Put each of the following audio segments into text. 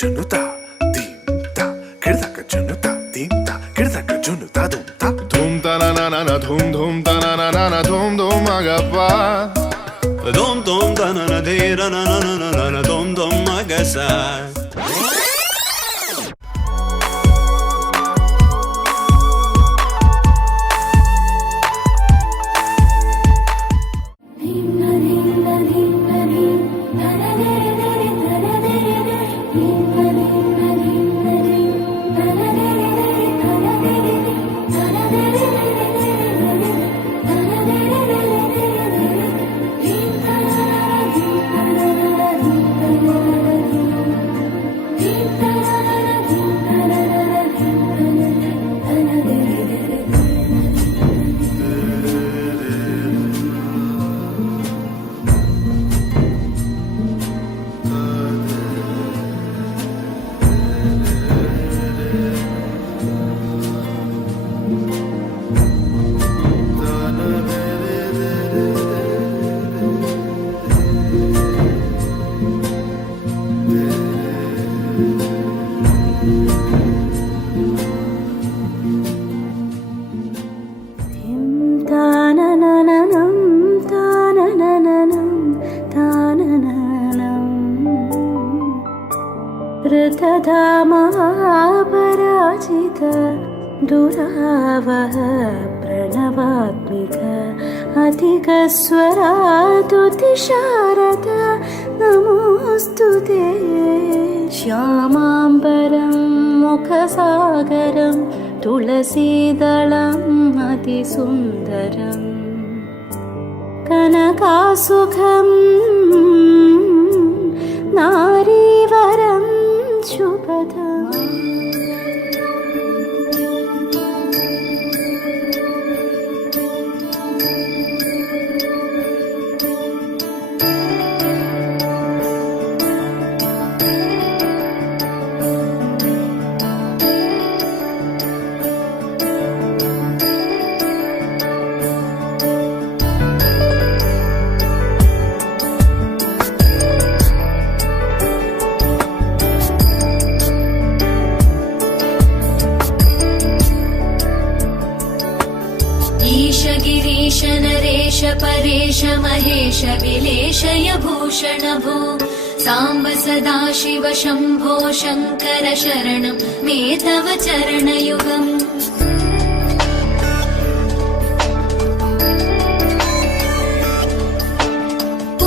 junuta dim ta kirdaka junuta dim ta kirdaka junuta dum ta na na na na dhum ta na na na na dhum agappa dhum ta na na de na na na na dhum agasa. ऋतधामापराजित दुरावह प्रणवात्मिक अधिकस्वरातुतिशारद नमोऽस्तु ते श्यामाम्बरं मुखसागरं तुलसीदलम् अतिसुन्दरम् कनकासुखं नारीवरं शुभदम् गिरीश नरेश परेश महेश विलेशय भूषण भो साम्ब सदाशिव शम्भो शङ्कर शरणं मे तव चरणयुगम्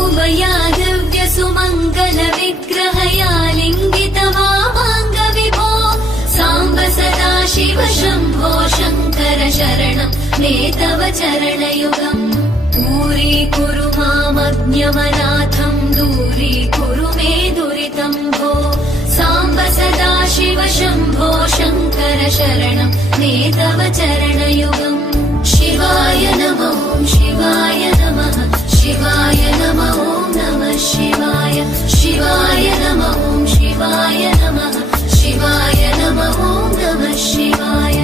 उमया दिव्य सुमङ्गल विग्रहया लिङ्गित वामाङ्ग विभो साम्ब सदाशिव शम्भो शङ्कर शरणं मे तव चरणयुगम् दूरीकुरु मामज्ञमनाथं दूरीकुरु मे दुरितं भो साम्ब सदाशिव शम्भो शङ्कर शरणं मे तव चरणयुगम् शिवाय नमः शिवाय नमः शिवाय नमः नमः शिवाय शिवाय नमः शिवाय नमः शिवाय नमः नमः शिवाय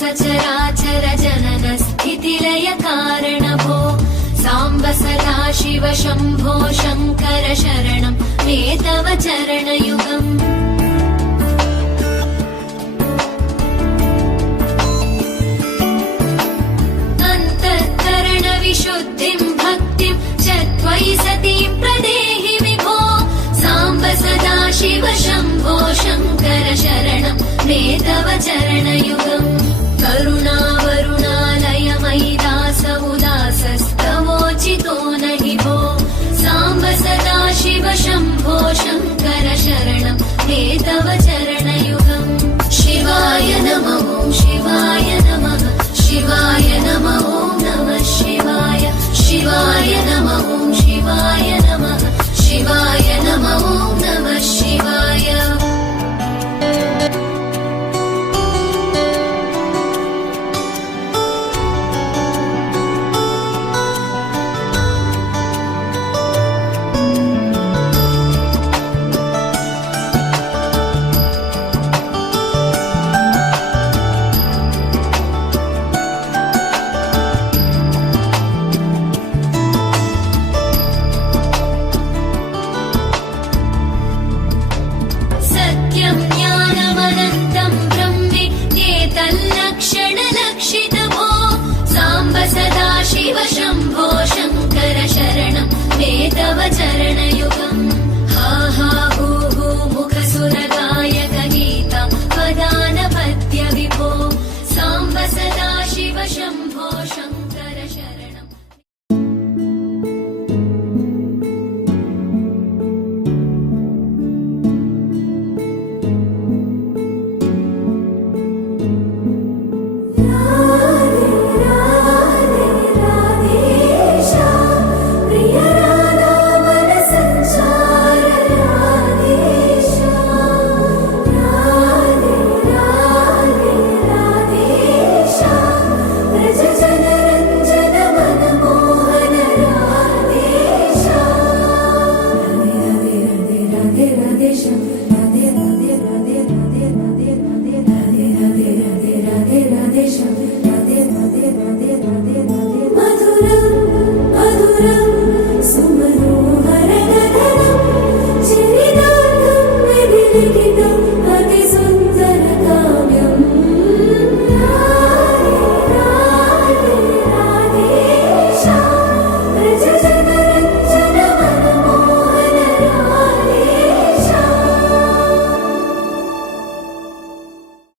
सचराचर जनन स्थितिलय कारण भो साम्ब सदाशिव शम्भो शङ्कर शरणं मे तव चरणयुगम् अन्तःकरण विशुद्धिं भक्तिं च त्वयि सतीं प्रदेहि विभो साम्ब सदाशिव शम्भो शङ्कर शरणं मे तव चरणयुगम् करुणावरुणालय मयि दास उदासस्तवोचितो नहि भो साम्ब सदाशिव शम्भो शङ्कर शरणं मे तव चरणयुगम् शिवाय नमः शिवाय नमः शिवाय नमः